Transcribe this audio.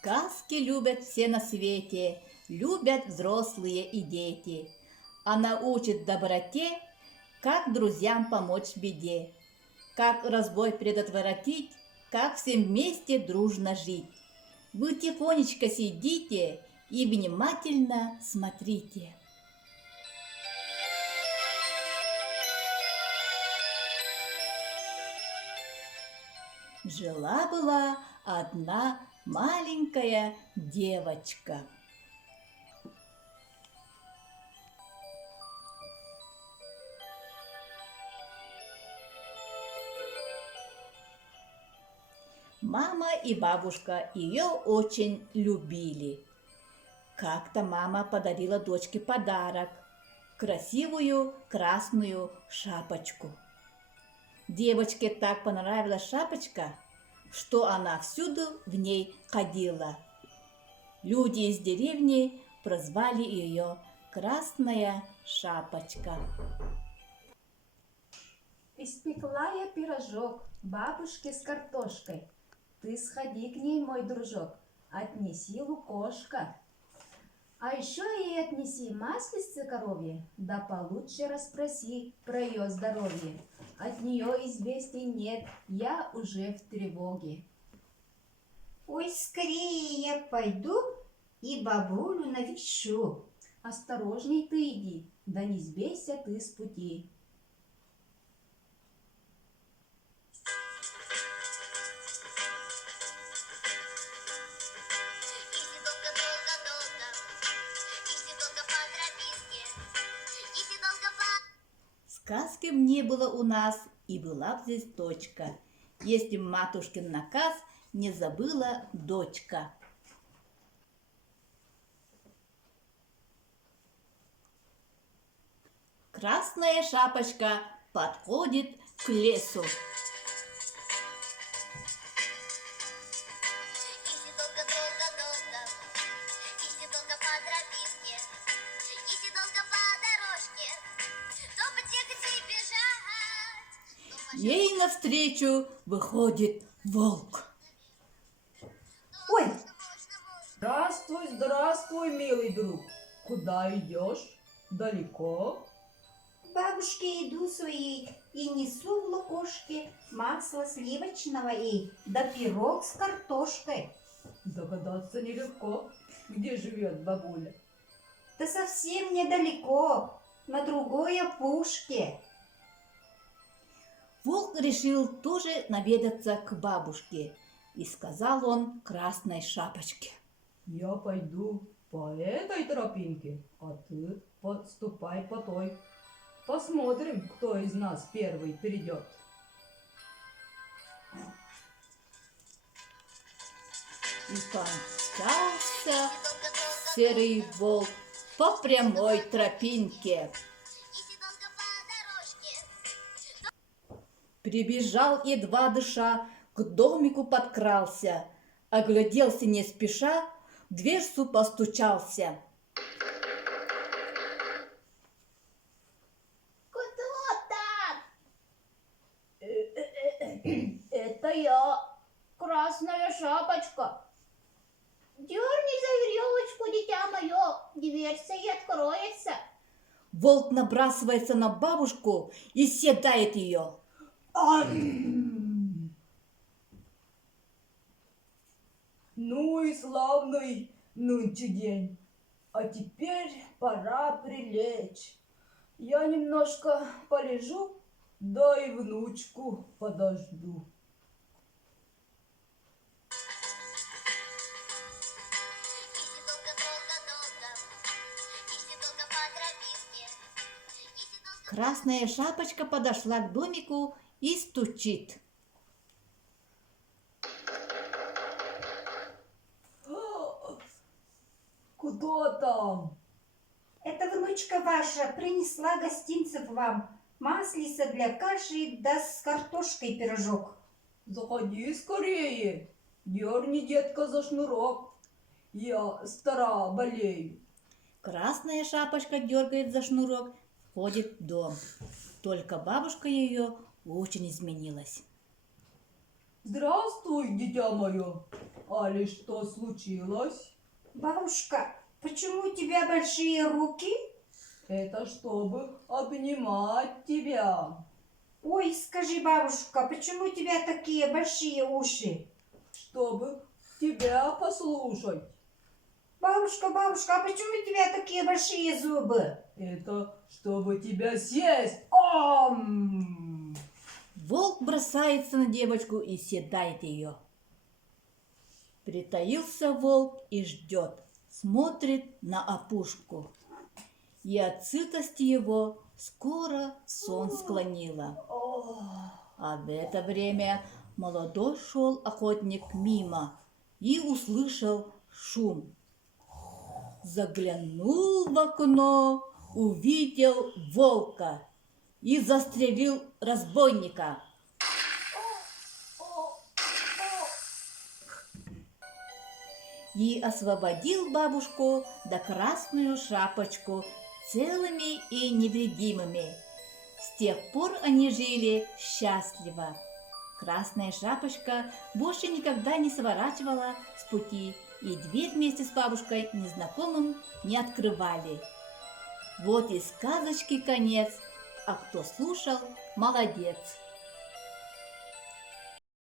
Сказки любят все на свете, любят взрослые и дети. Она учит доброте, как друзьям помочь в беде, как разбой предотвратить, как всем вместе дружно жить. Вы тихонечко сидите и внимательно смотрите. Жила-была одна маленькая девочка. Мама и бабушка ее очень любили. Как-то мама подарила дочке подарок – красивую красную шапочку. Девочке так понравилась шапочка, что она всюду в ней ходила. Люди из деревни прозвали ее Красная Шапочка. Испекла я пирожок бабушке с картошкой. Ты сходи к ней, мой дружок, отнеси лукошко. А еще ей отнеси маслице коровье, да получше расспроси про ее здоровье. От нее известий нет, я уже в тревоге. Ой, скорее я пойду и бабулю навещу. Осторожней ты иди, да не сбейся ты с пути. Сказки не было у нас, и была б здесь точка, если б матушкин наказ не забыла дочка. Красная шапочка подходит к лесу. Ей навстречу выходит волк. Ой, Здравствуй, здравствуй, милый друг. Куда идешь? Далеко? к бабушке иду своей и несу в лукошке масло сливочного и да пирог с картошкой. Догадаться нелегко, где живет бабуля. Да совсем недалеко, на другой опушке. Волк решил тоже наведаться к бабушке, и сказал он Красной Шапочке: Я пойду по этой тропинке, а ты подступай по той. Посмотрим, кто из нас первый придет. И помчался серый волк по прямой тропинке. Прибежал, едва дыша, к домику подкрался, огляделся не спеша, в дверцу постучался. Кто там? Это я, Красная Шапочка. Дерни за веревочку, дитя мое, дверца откроется. Волк набрасывается на бабушку и съедает ее. Ну и славный нынче день. А теперь пора прилечь. Я немножко полежу, да и внучку подожду. Красная Шапочка подошла к домику и стучит. Кто там? Это внучка ваша принесла гостинцев вам, маслица для каши да с картошкой пирожок. Заходи скорее, дерни, детка, за шнурок. Я стара болею. Красная Шапочка дергает за шнурок, входит в дом. Только бабушка ее очень изменилась. Здравствуй, дитя мое. али что случилось? Бабушка, почему у тебя большие руки? Это чтобы обнимать тебя. Ой, скажи, бабушка, почему у тебя такие большие уши? Чтобы тебя послушать. Бабушка, бабушка, а почему у тебя такие большие зубы? Это чтобы тебя съесть. Ам! Волк бросается на девочку и съедает ее. Притаился волк и ждет, смотрит на опушку. И от сытости его скоро сон склонило. А в это время молодой шел охотник мимо и услышал шум. Заглянул в окно, увидел волка и застрелил разбойника. И освободил бабушку да красную шапочку целыми и невредимыми. С тех пор они жили счастливо. Красная шапочка больше никогда не сворачивала с пути, и дверь вместе с бабушкой незнакомым не открывали. Вот и сказочки конец, а кто слушал, молодец.